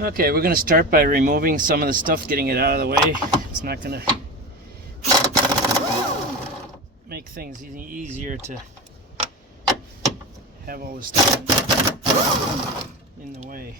Okay, we're going to start by removing some of the stuff, getting it out of the way. It's not going to make things easier to have all this stuff in the way.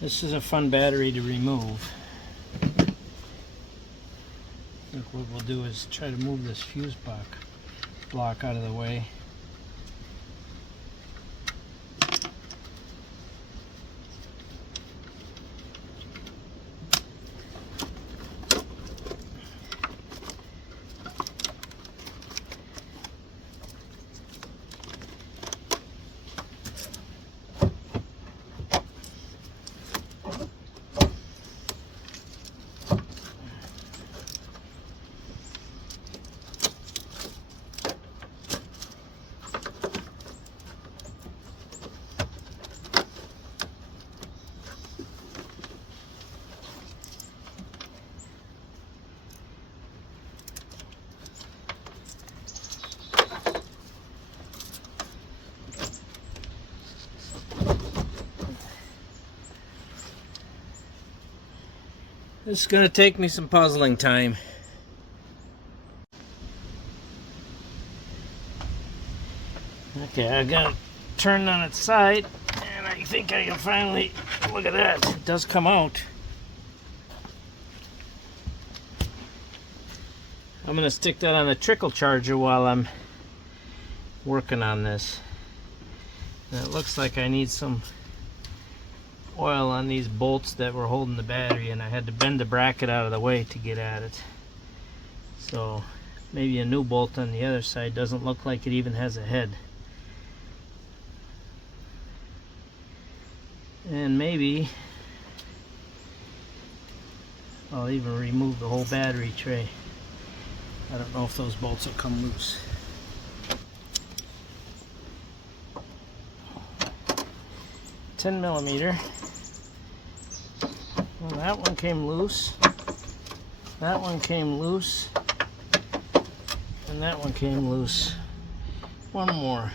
This is a fun battery to remove. I think what we'll do is try to move this fuse block out of the way. This is going to take me some puzzling time. Okay, I got it turned on its side, and I think I can finally, look at that, it does come out. I'm going to stick that on the trickle charger while I'm working on this. And it looks like I need some oil on these bolts that were holding the battery, and I had to bend the bracket out of the way to get at it. So maybe a new bolt on the other side doesn't look like it even has a head. And maybe I'll even remove the whole battery tray. I don't know if those bolts will come loose. $10mm. Well, that one came loose. That one came loose. And that one came loose. One more.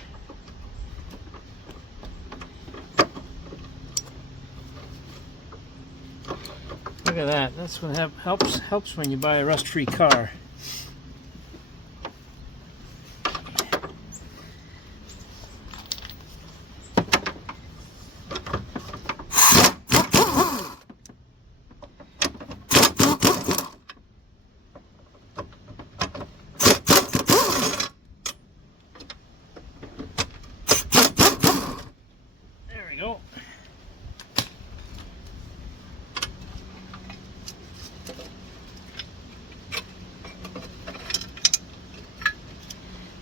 Look at that. That's what helps when you buy a rust-free car. Go.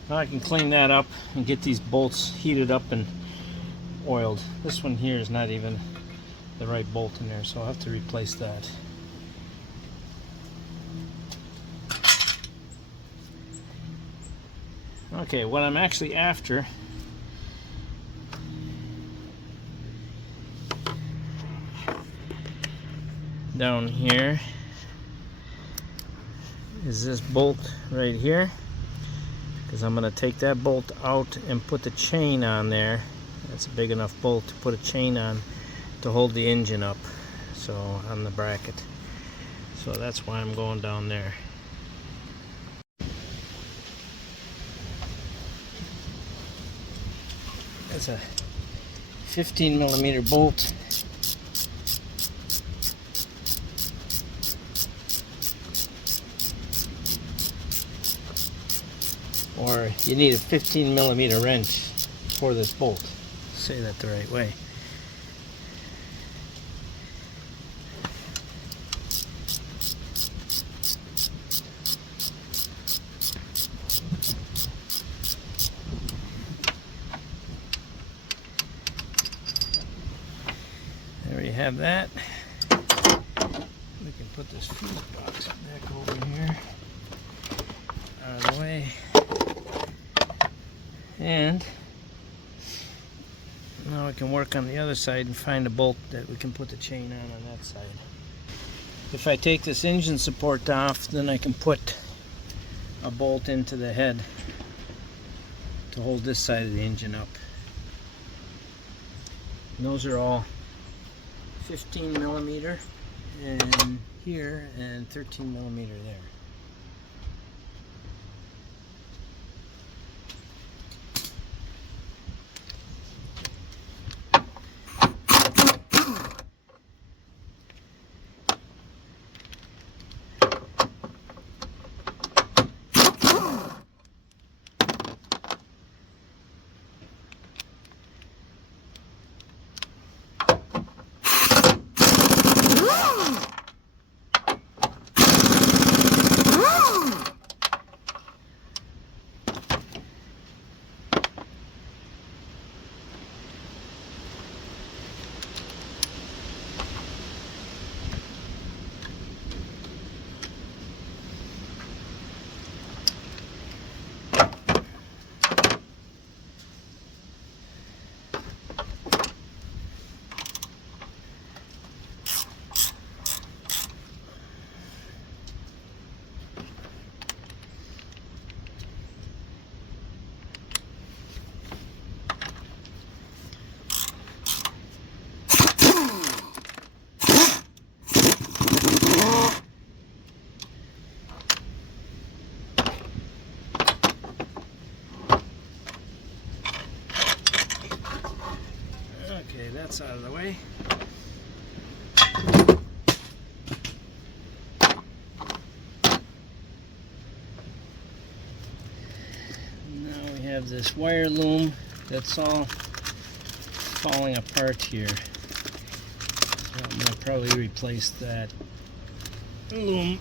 Now I can clean that up and get these bolts heated up and oiled. This one here is not even the right bolt in there, so I'll have to replace that. Okay, what I'm actually after down here is this bolt right here, because I'm going to take that bolt out and put the chain on there. That's a big enough bolt to put a chain on to hold the engine up, so on the bracket. So that's why I'm going down there. It's a 15 millimeter bolt. Or you need a 15 millimeter wrench for this bolt. Say that the right way. There you have that. We can put this fuse box back over here, out of the way. And now we can work on the other side and find a bolt that we can put the chain on that side. If I take this engine support off, then I can put a bolt into the head to hold this side of the engine up. And those are all 15 millimeter and here and 13 millimeter there. Okay, that's out of the way. Now we have this wire loom that's all falling apart here. So I'm going to probably replace that loom.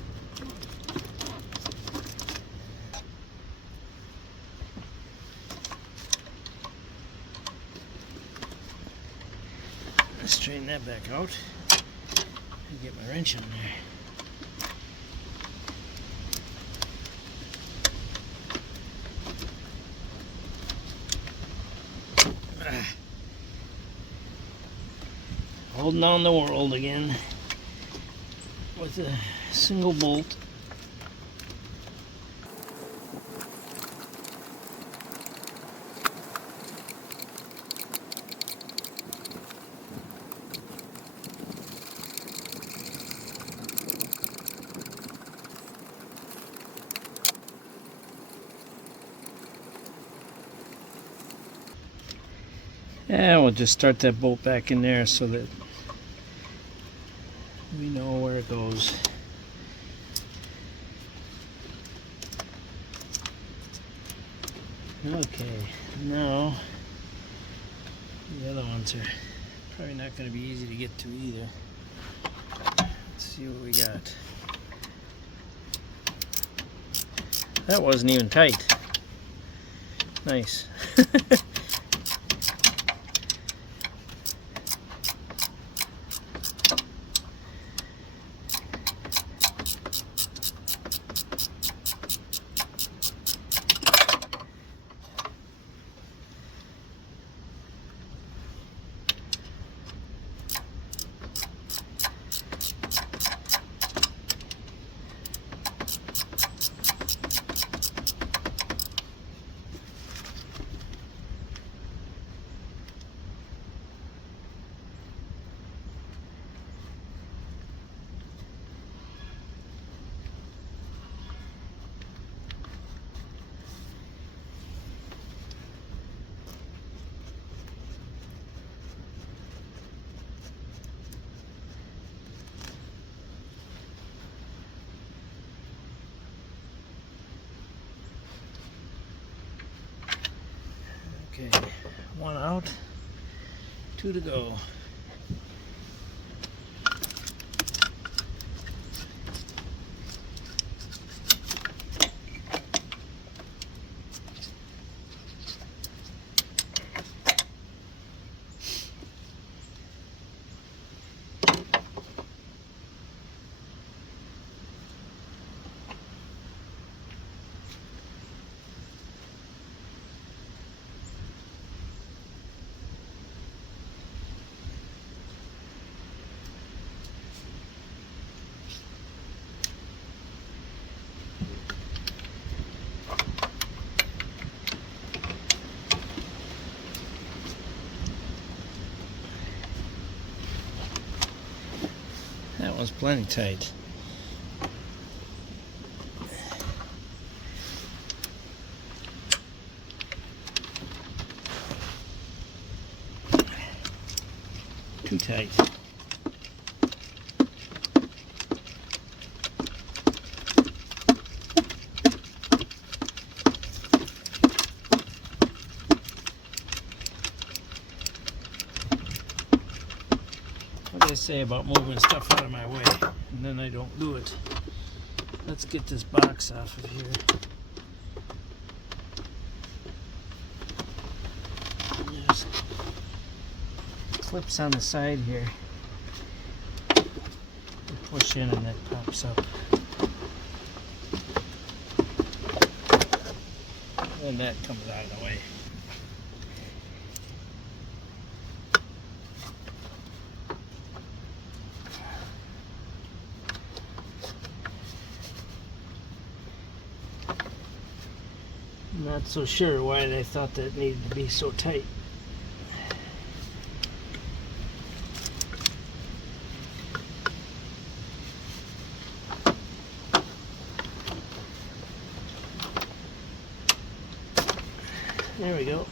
Straighten that back out and get my wrench in there. Holding on the world again with a single bolt. And we'll just start that bolt back in there so that we know where it goes. Okay, now the other ones are probably not going to be easy to get to either. Let's see what we got. That wasn't even tight. Nice. Okay, one out, two to go. That was plenty tight. Too tight. What do I say about moving stuff out of my way? And then I don't do it. Let's get this box off of here. There's clips on the side here. You push in and that pops up. And that comes out of the way. I'm not so sure why they thought that needed to be so tight. There we go.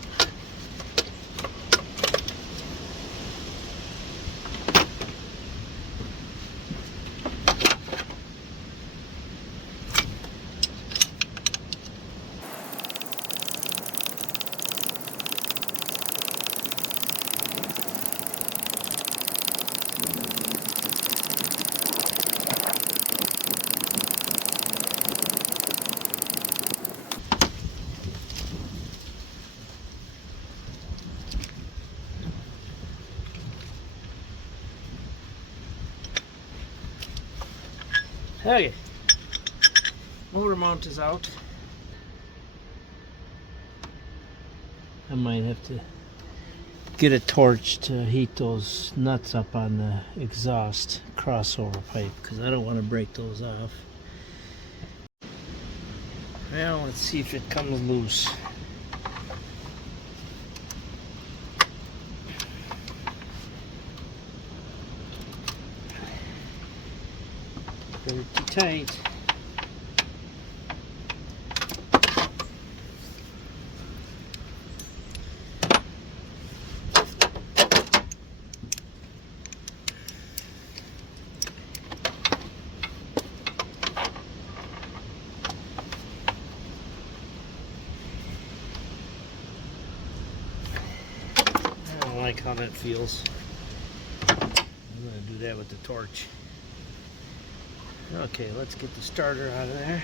Okay, motor mount is out. I might have to get a torch to heat those nuts up on the exhaust crossover pipe because I don't want to break those off. Well, let's see if it comes loose. Pretty tight. I don't like how that feels. I'm going to do that with the torch. Okay, let's get the starter out of there.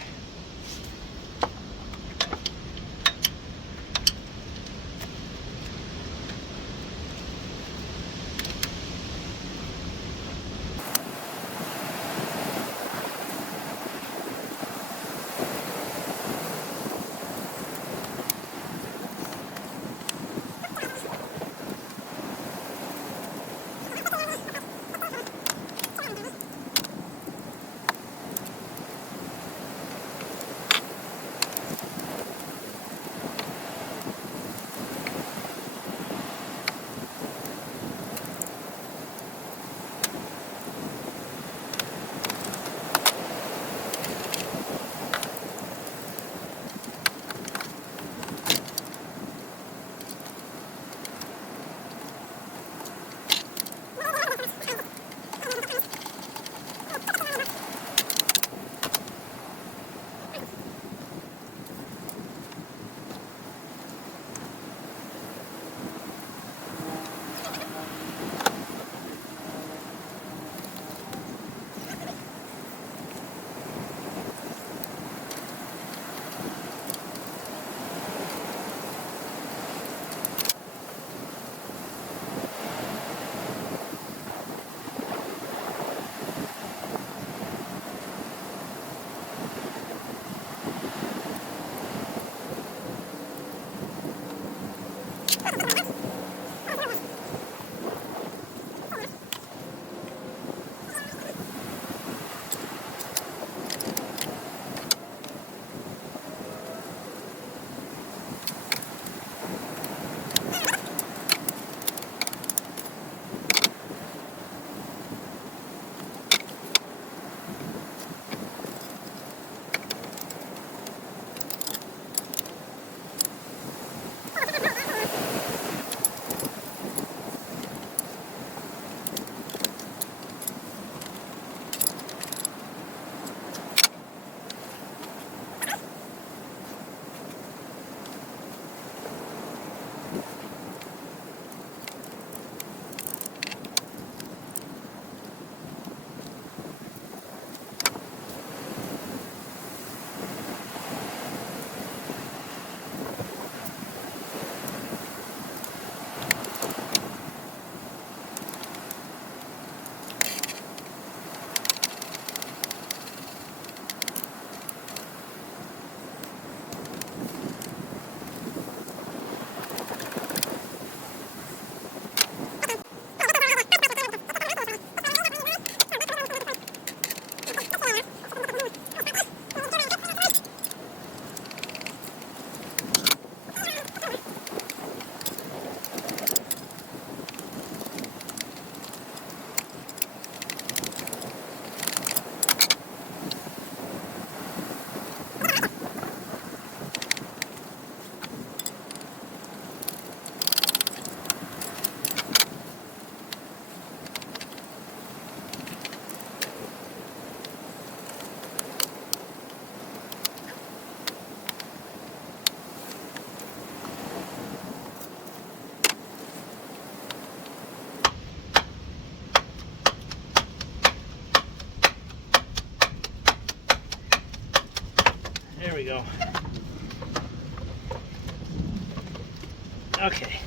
Okay,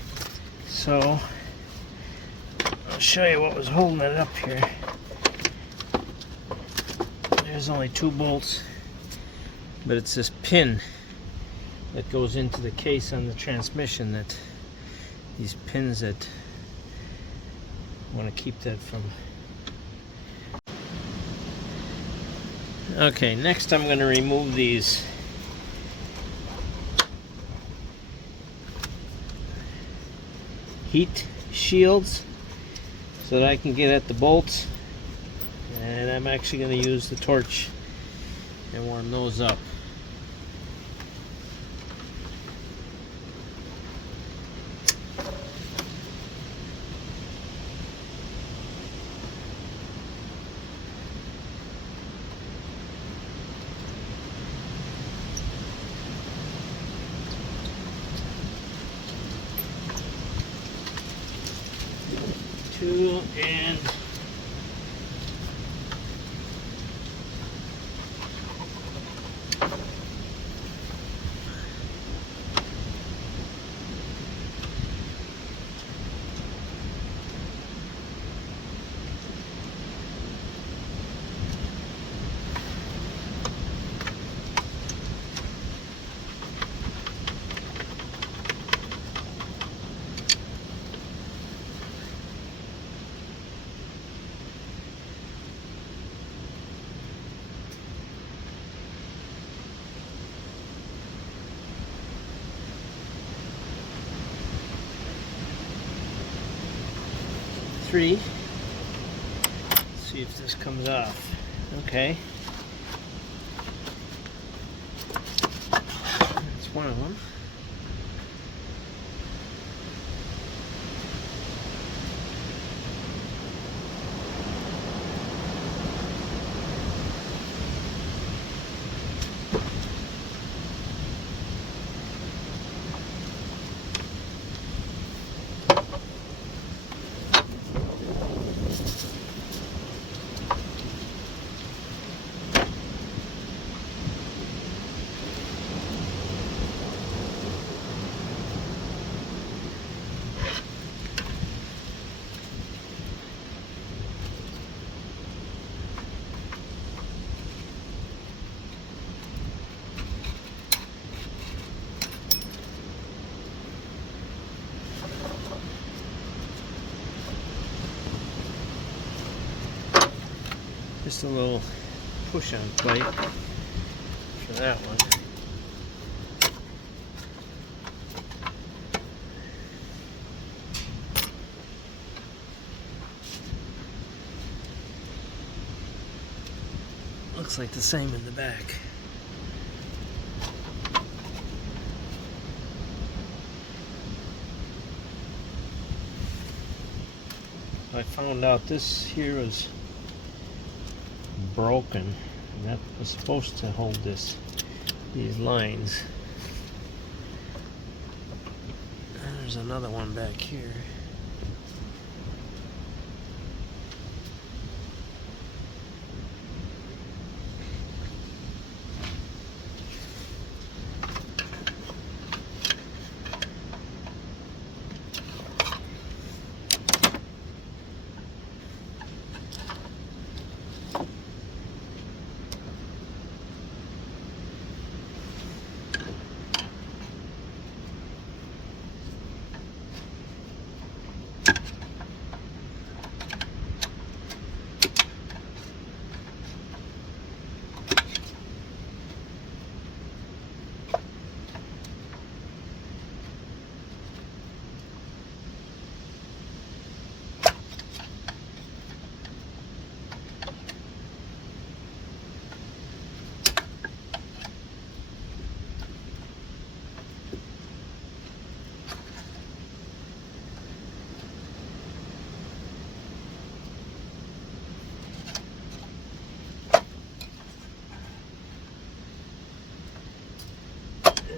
so I'll show you what was holding it up here. There's only 2 bolts, but it's this pin that goes into the case on the transmission, that these pins that want to keep that from. Okay, next I'm going to remove these heat shields so that I can get at the bolts, and I'm actually going to use the torch and warm those up. Two and three. Let's see if this comes off. Okay. That's one of them. Just a little push-on plate for that one. Looks like the same in the back. I found out this here was broken, and that was supposed to hold these lines. And there's another one back here.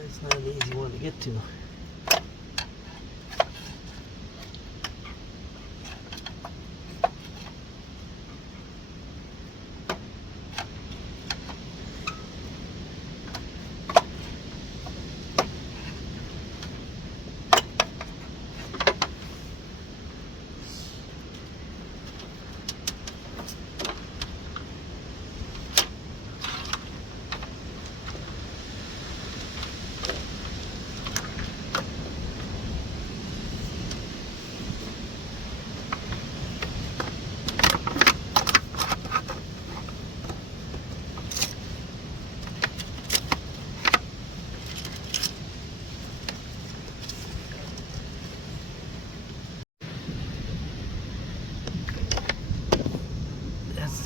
It's not an easy one to get to.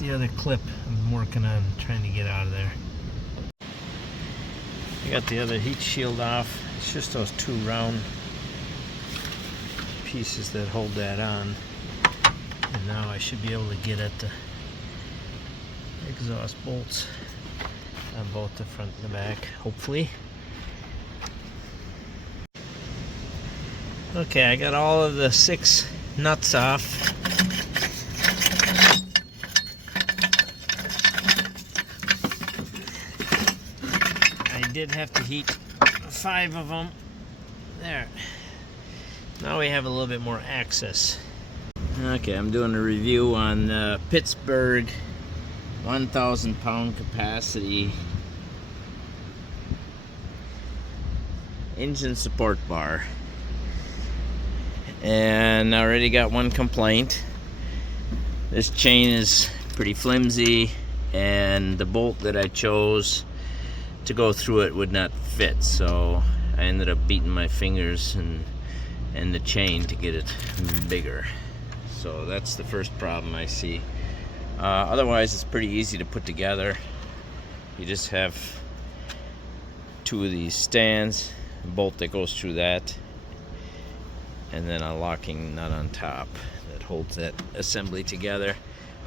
the other clip I'm working on trying to get out of there. I got the other heat shield off. It's just those two round pieces that hold that on. And now I should be able to get at the exhaust bolts on both the front and the back, hopefully. Okay, I got all of the 6 nuts off. I did have to heat 5 of them. There. Now we have a little bit more access. Okay, I'm doing a review on the Pittsburgh 1,000 pound capacity engine support bar. And I already got one complaint. This chain is pretty flimsy and the bolt that I chose to go through it would not fit, so I ended up beating my fingers and the chain to get it bigger. So that's the first problem I see. Otherwise it's pretty easy to put together. You just have 2 of these stands, a bolt that goes through that, and then a locking nut on top that holds that assembly together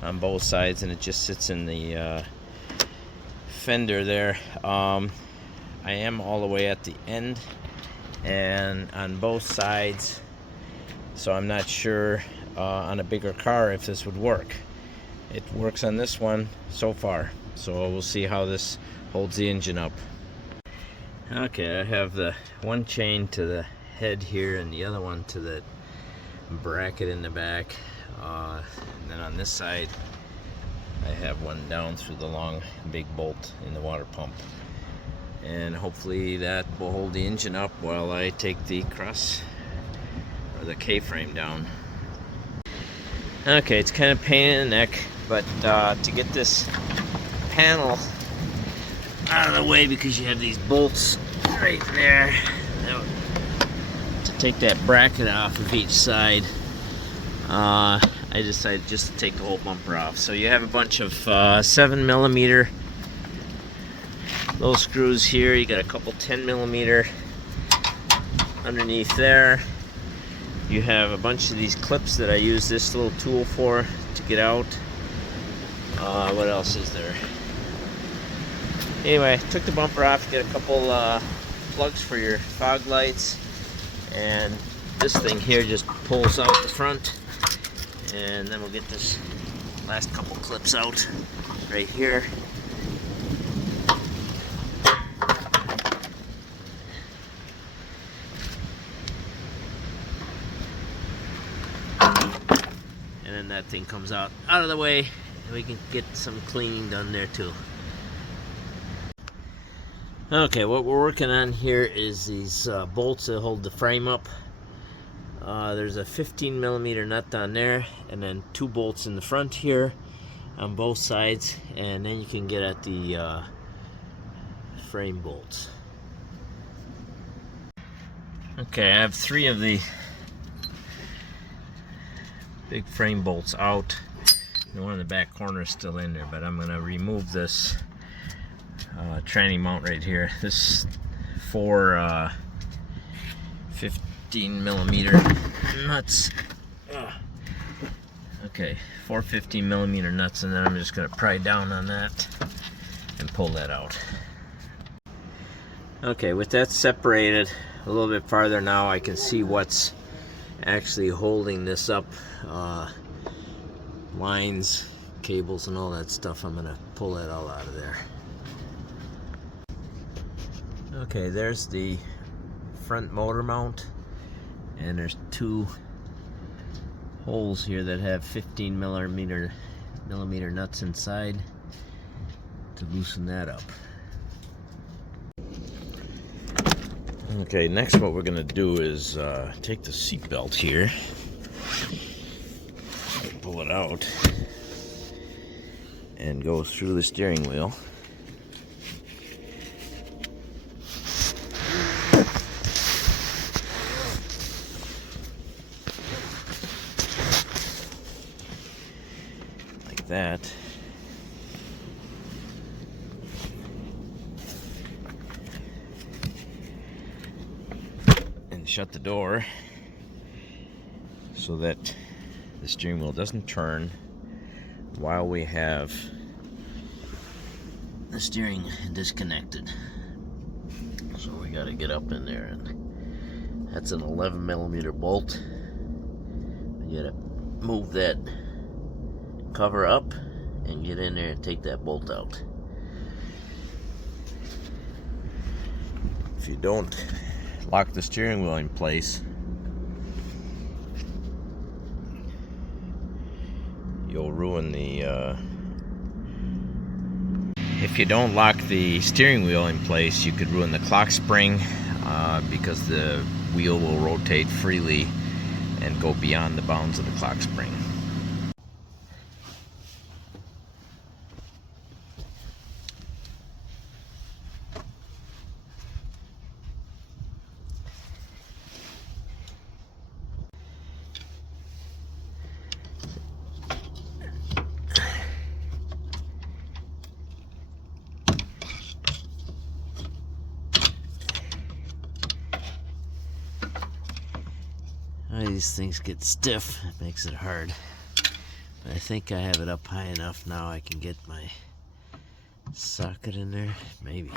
on both sides, and it just sits in the fender there. I am all the way at the end and on both sides, so I'm not sure on a bigger car if this would work. It works on this one so far, so we'll see how this holds the engine up. Okay, I have the one chain to the head here and the other one to the bracket in the back, and then on this side I have one down through the long big bolt in the water pump, and hopefully that will hold the engine up while I take the cross or the K-frame down. Okay, it's kind of pain in the neck, but to get this panel out of the way, because you have these bolts right there, to take that bracket off of each side, I decided just to take the whole bumper off. So you have a bunch of 7mm little screws here. You got a couple 10mm underneath there. You have a bunch of these clips that I use this little tool for to get out. What else is there? Anyway, took the bumper off. Get a couple plugs for your fog lights, and this thing here just pulls out the front, and then we'll get this last couple clips out right here. And then that thing comes out of the way, and we can get some cleaning done there too. Okay, what we're working on here is these bolts that hold the frame up. There's a 15mm nut on there, and then 2 bolts in the front here on both sides, and then you can get at the frame bolts. Okay, I have 3 of the big frame bolts out. The one in the back corner is still in there, but I'm going to remove this tranny mount right here. This 4 15mm nuts. Okay, 4 15mm nuts, and then I'm just going to pry down on that and pull that out. Okay, with that separated a little bit farther now, I can see what's actually holding this up. Lines, cables, and all that stuff. I'm going to pull that all out of there. Okay, there's the front motor mount, and there's 2 holes here that have 15mm nuts inside to loosen that up. Okay, next what we're gonna do is take the seat belt here, pull it out, and go through the steering wheel. Like that. shut the door so that the steering wheel doesn't turn while we have the steering disconnected. So we got to get up in there, and that's an 11mm bolt. You got to move that cover up and get in there and take that bolt out. If you don't lock the steering wheel in place, you'll ruin the if you don't lock the steering wheel in place, you could ruin the clock spring because the wheel will rotate freely and go beyond the bounds of the clock spring. These things get stiff, it makes it hard. But I think I have it up high enough now I can get my socket in there, maybe.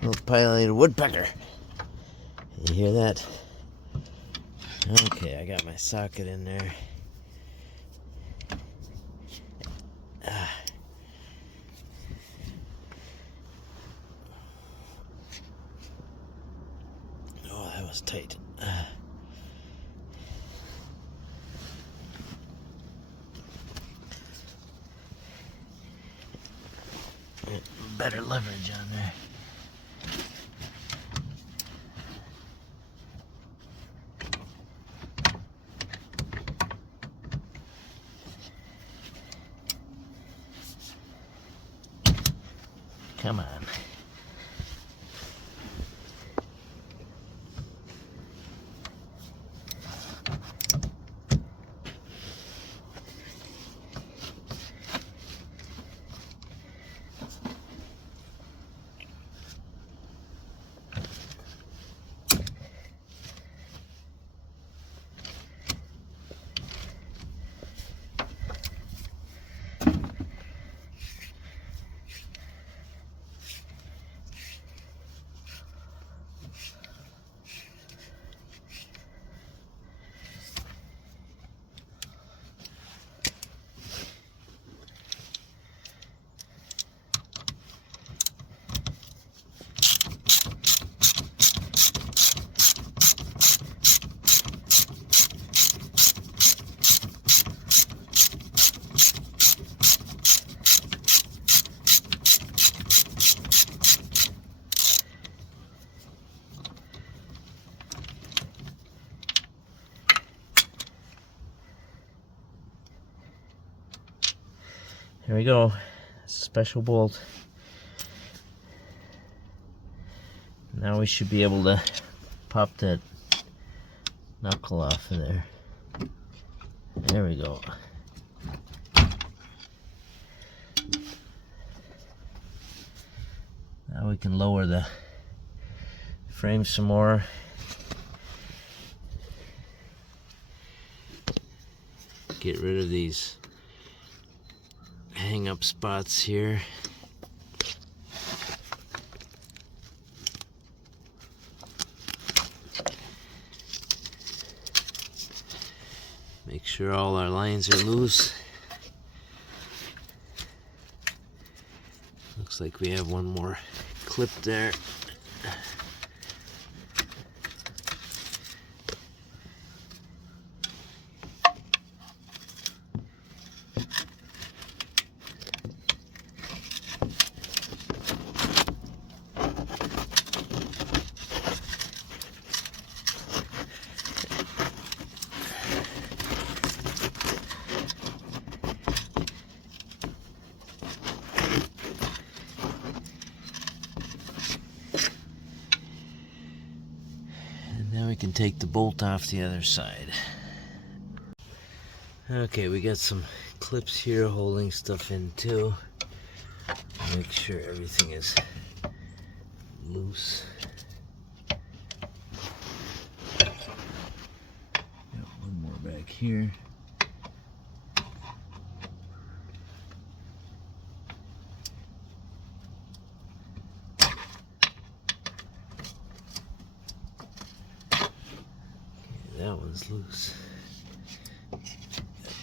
Little pileated woodpecker. You hear that? Okay, I got my socket in there. Oh, that was tight. Better leverage on there. Come on. Here we go. It's a special bolt. Now we should be able to pop that knuckle off of there. There we go. Now we can lower the frame some more. Get rid of these hang up spots here. Make sure all our lines are loose. Looks like we have one more clip there. can take the bolt off the other side. Okay, we got some clips here holding stuff in too. Make sure everything is loose. Got one more back here. That one's loose.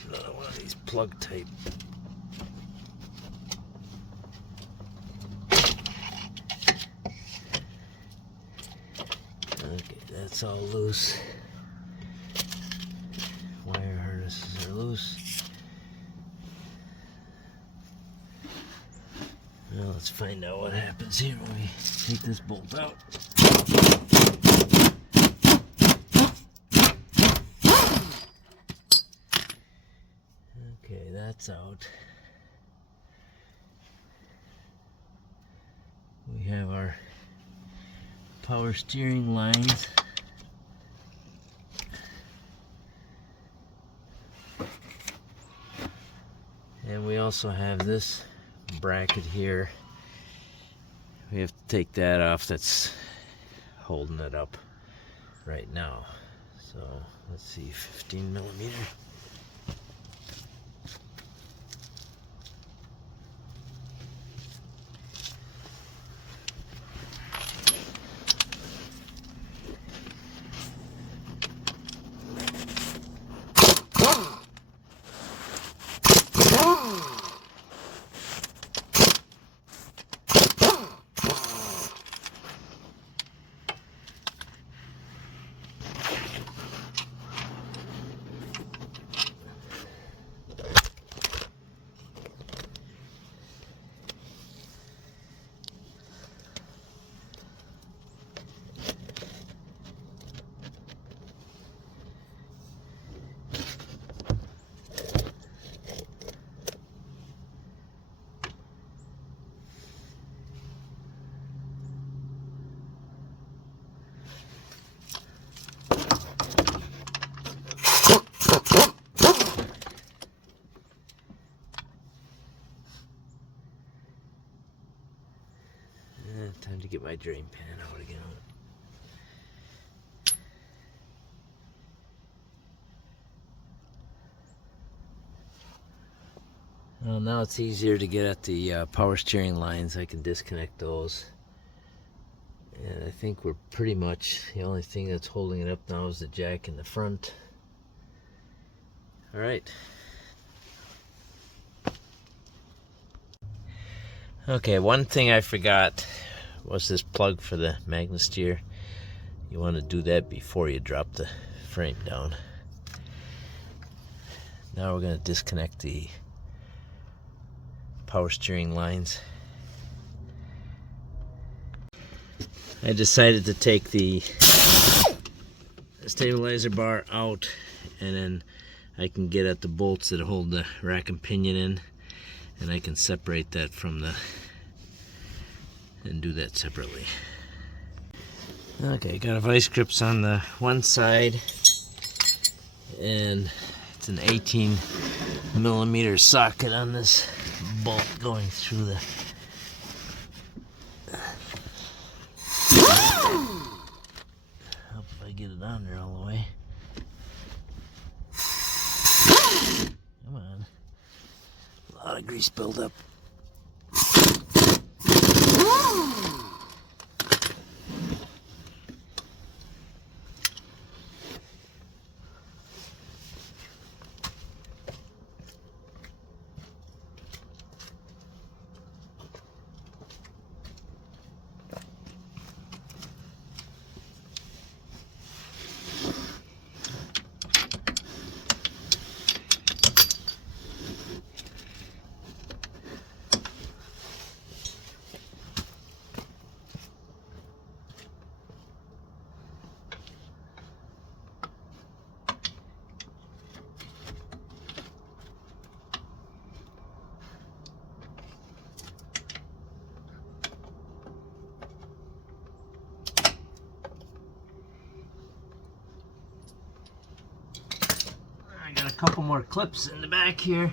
Another one of these plug type. Okay, that's all loose. Wire harnesses are loose. Now let's find out what happens here when we take this bolt out. Okay, that's out. We have our power steering lines. And we also have this bracket here. We have to take that off. That's holding it up right now. So let's see, 15 millimeter. Time to get my drain pan out again. Well, now it's easier to get at the power steering lines. I can disconnect those. And I think we're pretty much, the only thing that's holding it up now is the jack in the front. Alright. Okay, one thing I forgot was this plug for the magnesteer. You want to do that before you drop the frame down. Now we're going to disconnect the power steering lines. I decided to take the stabilizer bar out, and then I can get at the bolts that hold the rack and pinion in, and I can separate that from the, and do that separately. Okay, got a vice grips on the one side, and it's an 18 millimeter socket on this bolt going through the hope if I get it on there all the way. Come on. A lot of grease buildup. got a couple more clips in the back here.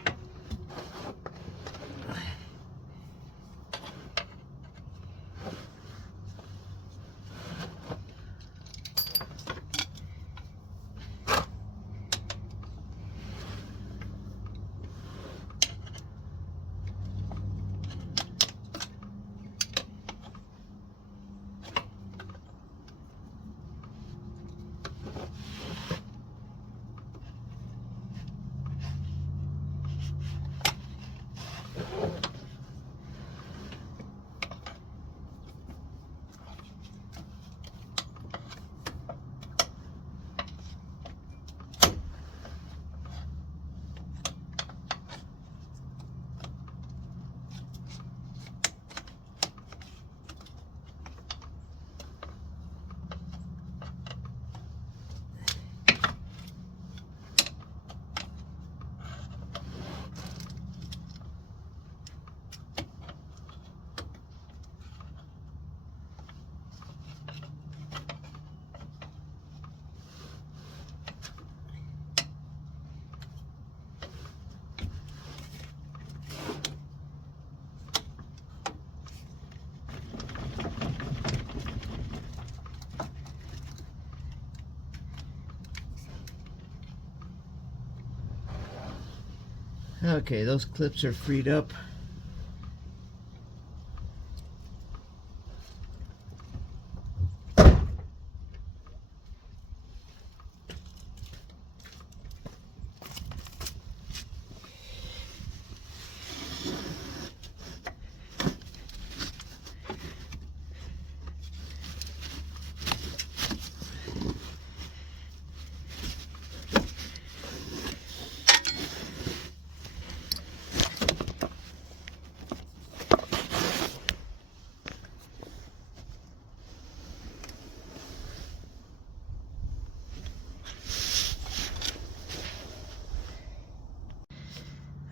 Okay, those clips are freed up.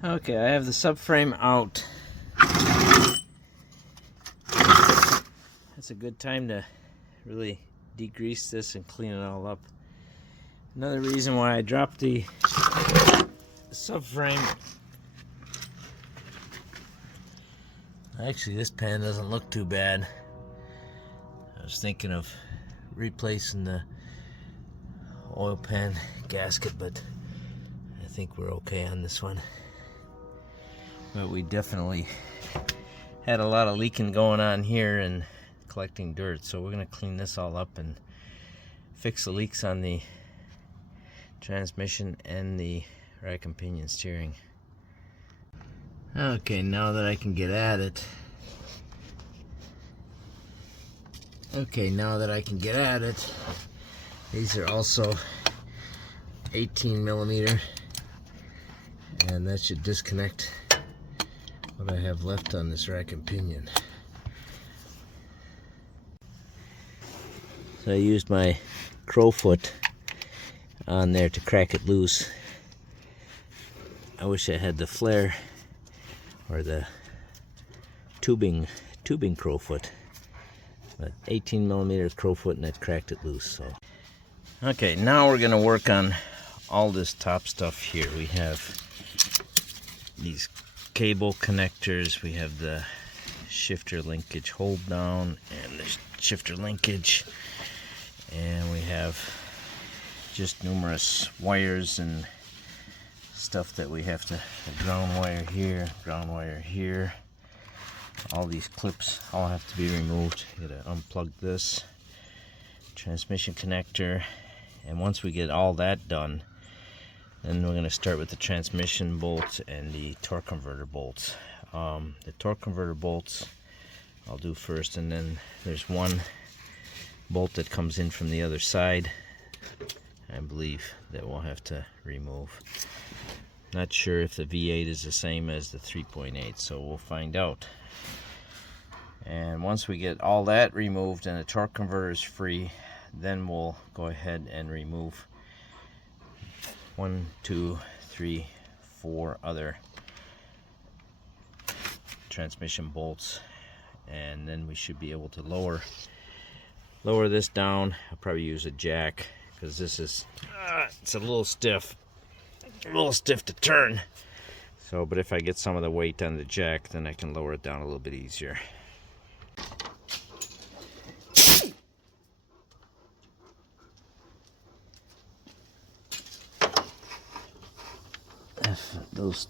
Okay, I have the subframe out. That's a good time to really degrease this and clean it all up. Another reason why I dropped the subframe. Actually, this pan doesn't look too bad. I was thinking of replacing the oil pan gasket, but I think we're okay on this one. But we definitely had a lot of leaking going on here and collecting dirt, so we're going to clean this all up and fix the leaks on the transmission and the rack and pinion steering. Okay, now that I can get at it. These are also 18 millimeter, and that should disconnect what I have left on this rack and pinion. So I used my crowfoot on there to crack it loose. I wish I had the flare or the tubing crowfoot, but 18 millimeter crowfoot, and it cracked it loose. So okay, now we're gonna work on all this top stuff here. We have these cable connectors, we have the shifter linkage hold down and the shifter linkage, and we have just numerous wires and stuff that we have to, a ground wire here, all these clips all have to be removed. You gotta unplug this transmission connector, and once we get all that done, then we're going to start with the transmission bolts and the torque converter bolts. The torque converter bolts I'll do first, and then there's one bolt that comes in from the other side, I believe, that we'll have to remove. Not sure if the V8 is the same as the 3.8, so we'll find out. And once we get all that removed and the torque converter is free, then we'll go ahead and remove 1, 2, 3, 4 other transmission bolts, and then we should be able to lower this down. I'll probably use a jack because this is it's a little stiff. a little stiff to turn. So, but if I get some of the weight on the jack, then I can lower it down a little bit easier. Those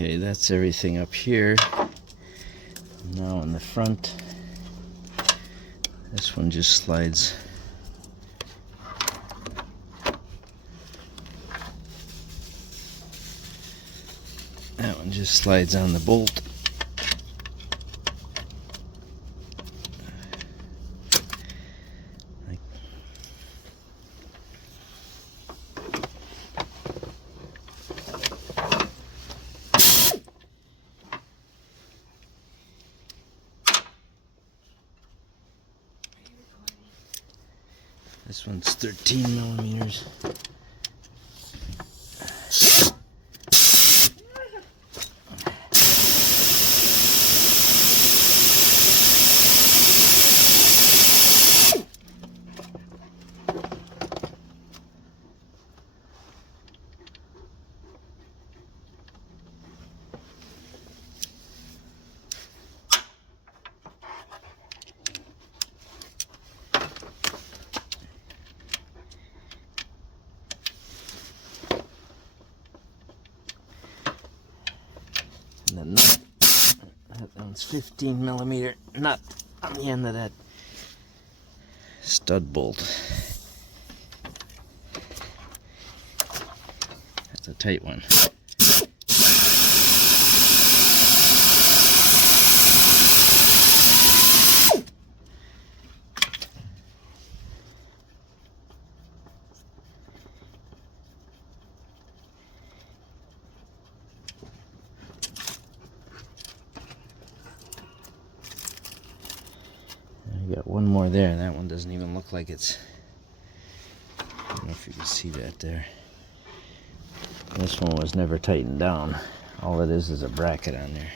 Okay, that's everything up here. Now in the front, this one just slides. That one just slides on the bolt. This one's 13 millimeters. And the nut, that one's 15 millimeter nut on the end of that stud bolt. That's a tight one. I got one more there. That one doesn't even look like it's... I don't know if you can see that there. This one was never tightened down. All it is a bracket on there.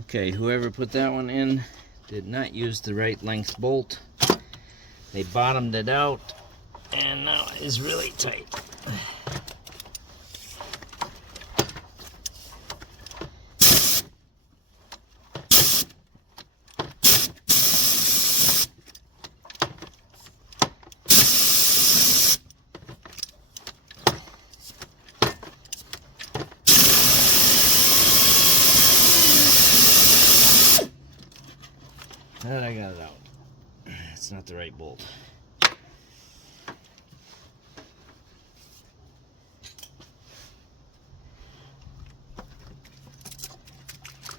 Okay, whoever put that one in did not use the right length bolt. They bottomed it out and now it is really tight. And I got it out. It's not the right bolt.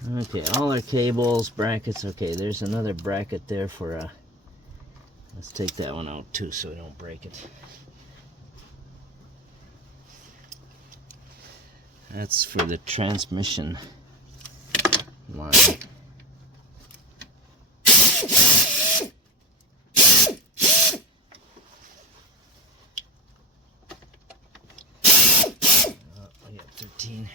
Okay, all our cables, brackets. Okay, there's another bracket there for let's take that one out too so we don't break it. That's for the transmission line. I got 13.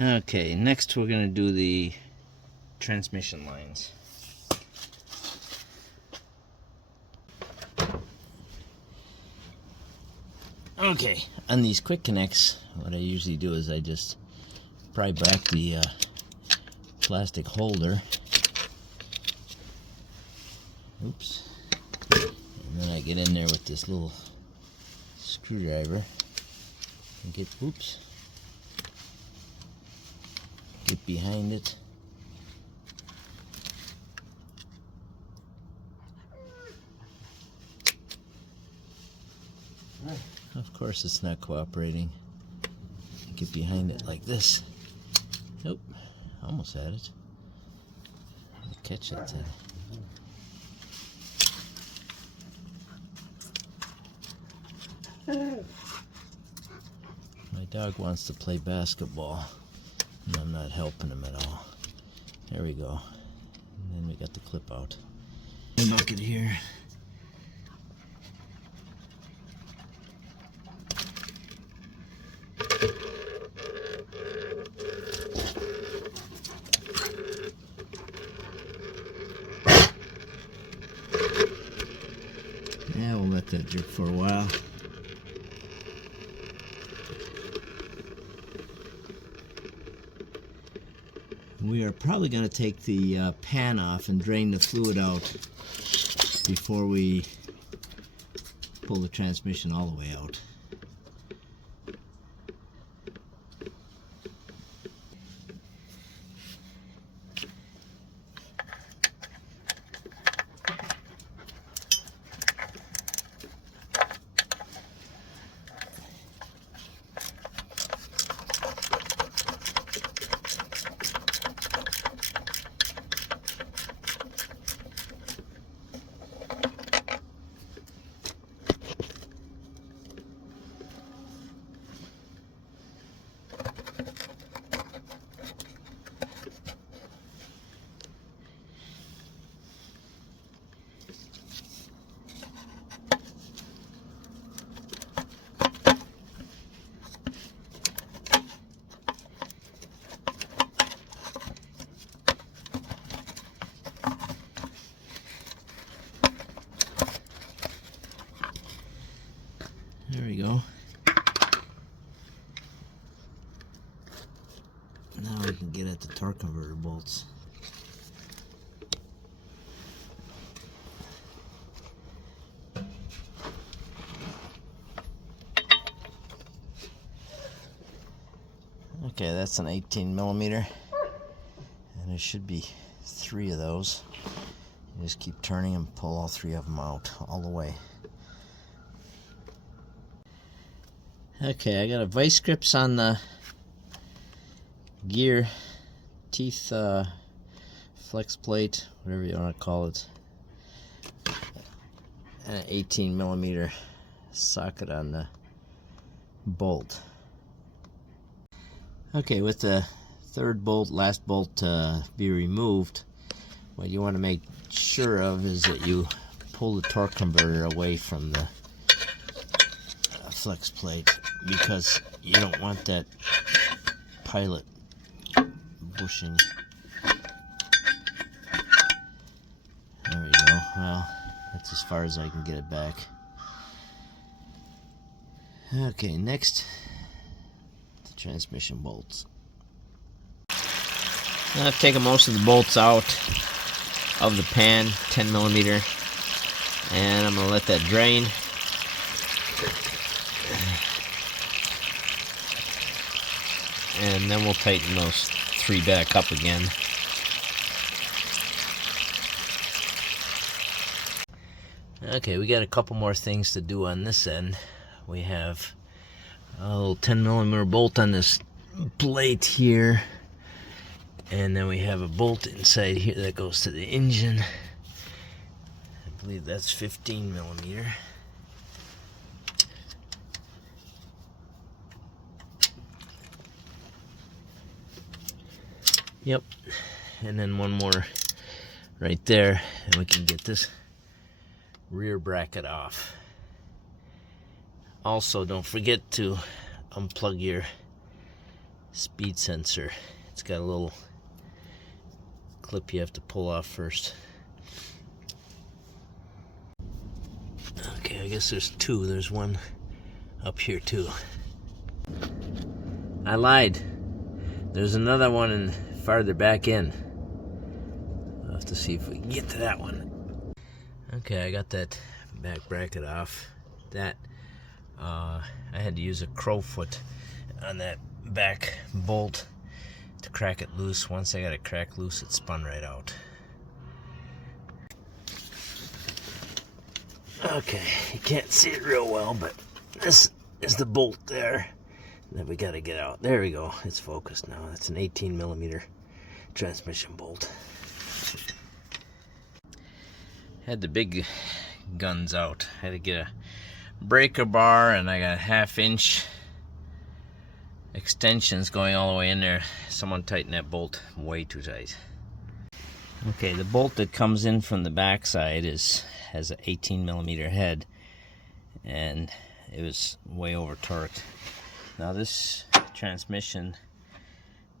Okay, next we're going to do the transmission lines. Okay, on these quick connects, what I usually do is I just pry back the plastic holder. Oops. And then I get in there with this little screwdriver and get behind it. Of course it's not cooperating. Get behind it like this. Nope, almost had it. Catch it. My dog wants to play basketball and I'm not helping him at all. There we go. And then we got the clip out. Bucket here. Yeah, we'll let that drip for a while. We are probably going to take the pan off and drain the fluid out before we pull the transmission all the way out. There we go. Now we can get at the torque converter bolts. Okay, that's an 18 millimeter, and there should be 3 of those. You just keep turning and pull all 3 of them out all the way. Okay, I got a vice grips on the gear teeth flex plate, whatever you want to call it, and an 18 millimeter socket on the bolt. Okay, with the third bolt, last bolt to be removed, what you want to make sure of is that you pull the torque converter away from the flex plate, because you don't want that pilot bushing. There we go. Well, that's as far as I can get it back. Okay, next transmission bolts. Now I've taken most of the bolts out of the pan, 10 millimeter, and I'm gonna let that drain. And then we'll tighten those 3 back up again. Okay, we got a couple more things to do on this end. We have a little 10 millimeter bolt on this plate here, and then we have a bolt inside here that goes to the engine. I believe that's 15 millimeter. Yep, and then one more right there, and we can get this rear bracket off. Also, don't forget to unplug your speed sensor. It's got a little clip you have to pull off first. Okay, I guess there's 2. There's one up here too. I lied. There's another one in farther back in. I'll have to see if we can get to that one. Okay, I got that back bracket off. That I had to use a crowfoot on that back bolt to crack it loose. Once I got it cracked loose, it spun right out. Okay, you can't see it real well, but this is the bolt there that we got to get out. There we go. It's focused now. That's an 18 millimeter transmission bolt. Had the big guns out. Had to get a breaker bar, and I got 1/2 inch extensions going all the way in there. Someone tightened that bolt way too tight. Okay, the bolt that comes in from the backside has an 18 millimeter head, and it was way over torqued. Now this transmission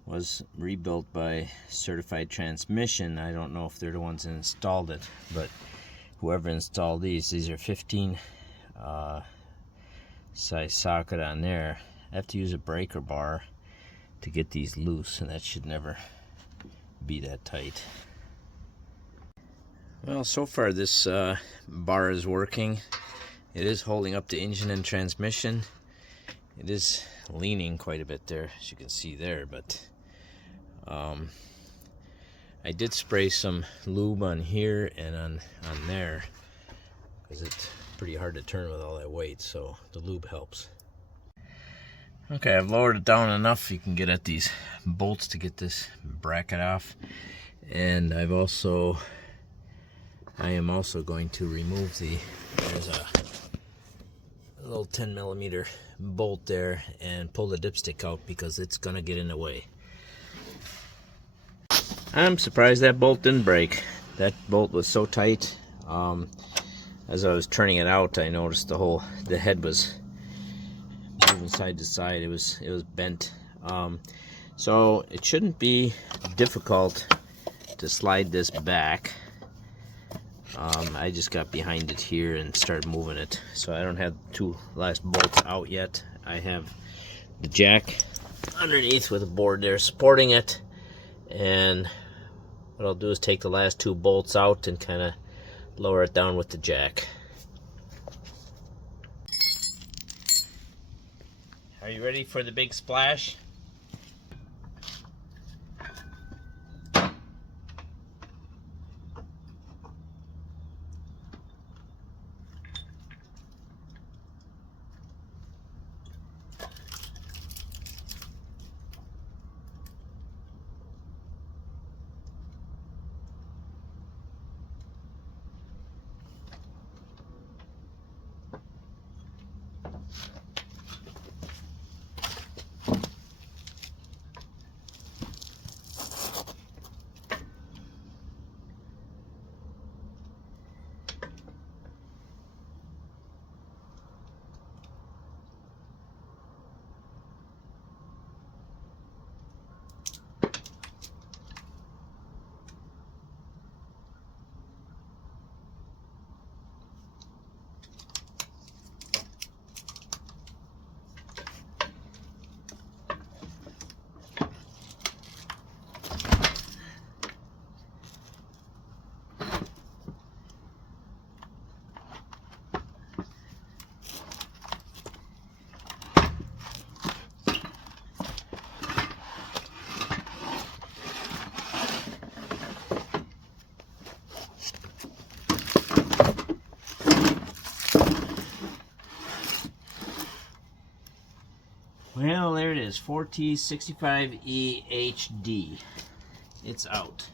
was rebuilt by Certified Transmission. I don't know if they're the ones that installed it, but whoever installed these are 15 size socket on there. I have to use a breaker bar to get these loose, and that should never be that tight. Well, so far this bar is working. It is holding up the engine and transmission. It is leaning quite a bit there, as you can see there, but I did spray some lube on here and on there, because it's pretty hard to turn with all that weight, so the lube helps. Okay, I've lowered it down enough you can get at these bolts to get this bracket off, and I am also going to remove there's a little 10 millimeter bolt there, and pull the dipstick out because it's gonna get in the way. I'm surprised that bolt didn't break. That bolt was so tight. As I was turning it out, I noticed the head was moving side to side. It was bent. So it shouldn't be difficult to slide this back. I just got behind it here and started moving it. So I don't have the 2 last bolts out yet. I have the jack underneath with a board there supporting it. And what I'll do is take the last 2 bolts out and kind of lower it down with the jack. Are you ready for the big splash? Well, there it is, 4T65E HD. It's out.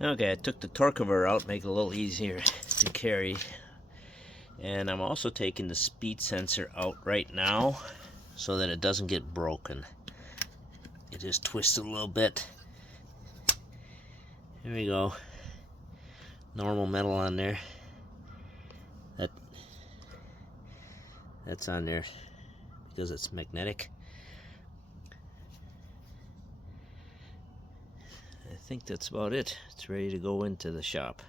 Okay, I took the torque converter out, make it a little easier to carry. And I'm also taking the speed sensor out right now so that it doesn't get broken. It just twisted a little bit. Here we go. Normal metal on there. That's on there because it's magnetic. I think that's about it. It's ready to go into the shop.